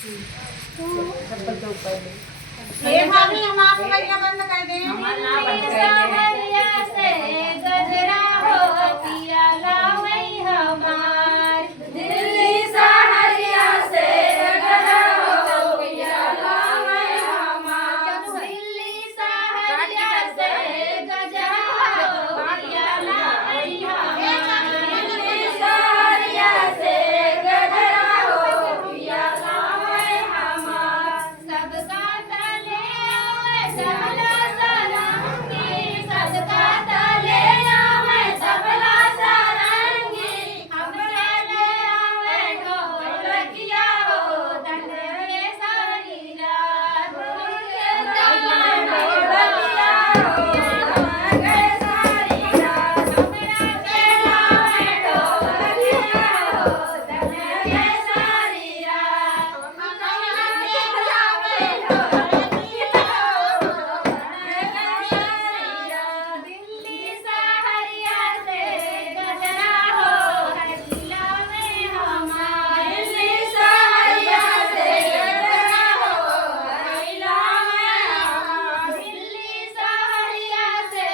चप्पल के ऊपर ये भाभी हम आपको बढ़िया बंद कर दें। हमारा बंद कर दे। गजरा हो पिया लावई हमार दिल्ली सहरिया से गजरा हो पिया लावई हमार। दिल्ली सहरिया से गजरा हो पिया लावई हमार। दिल्ली सहरिया से गजरा हो पिया लावई हमार। सबका तले आवे सबला सारंगी, सबका तले आवे सबला सारंगी। हमरा ले आवे ढोलकिया हो दंडे सारी रात। ढोलकिया हो दंडे सारी रात। हमरा ले आवे ढोलकिया हो दंडे सारी रात। दिल्ली सहरिया से गजरा हो हरिला में हमार। दिल्ली सहरिया से गजरा हो हरिला में हमार। दिल्ली सहरिया से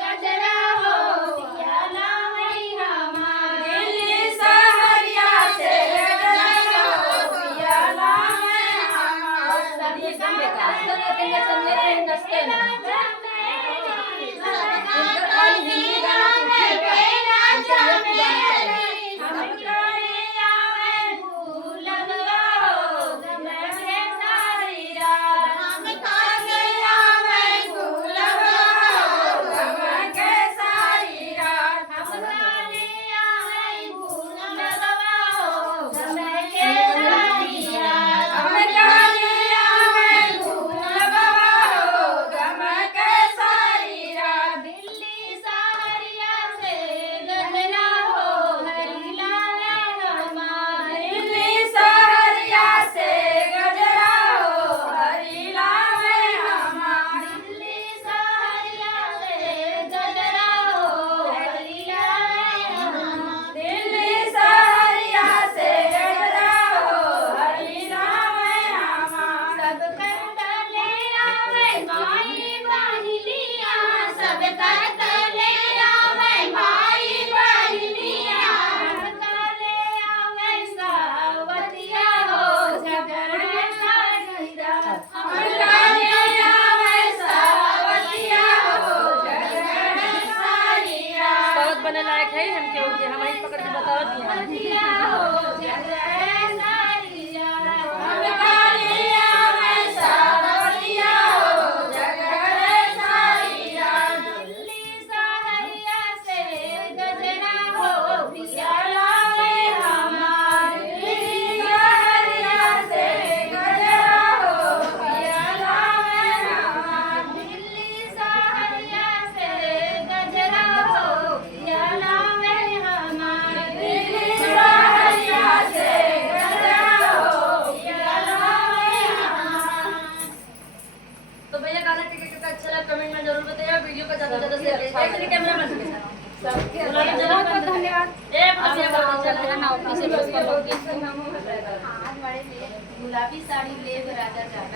गजरा हो पियाला में हमार। दिल्ली सहरिया से गजरा हो पियाला में हमार। दिल्ली सहरिया से गजरा हो हरिला में हमार। दिल्ली सहरिया से गजरा हो हरिला में हमार। दिल्ली सहरिया से गजरा हो हरिला में हमार। दिल्ली सहरिया से गजरा हो हरिला में हमार। सब कर तले आवे माई बहिनिया, सब कर तले आवे माई बहिनिया। सब तले आवे सावतिया हो झगड़े सारी रात। हमरे आवे सावतिया हो झगड़े सारी रात। बहुत बने लायक है हमके होके हम ही पकड़ के बता दिया। सावतिया हो झगड़े सारी रात। हमरे आवे सावतिया हो झगड़े सारी रात। दिल्ली सहरिया से गजरा हो पियाला में हमार। दिल्ली सहरिया से गजरा हो पियाला में हमार। दिल्ली सहरिया से गजरा हो पियाला में हमार। दिल्ली सहरिया से गजरा हो पियाला में हमार। तो भैया गाना के अच्छा लगा कमेंट में जरूर बताइए। वीडियो को ज्यादा से ज्यादा शेयर करिए। एक्चुअली कैमरा मैन के साथ सबके बहुत धन्यवाद। चलना ना ऑफिस से बस पर लोग गुलाबी साड़ी ले राजा जाना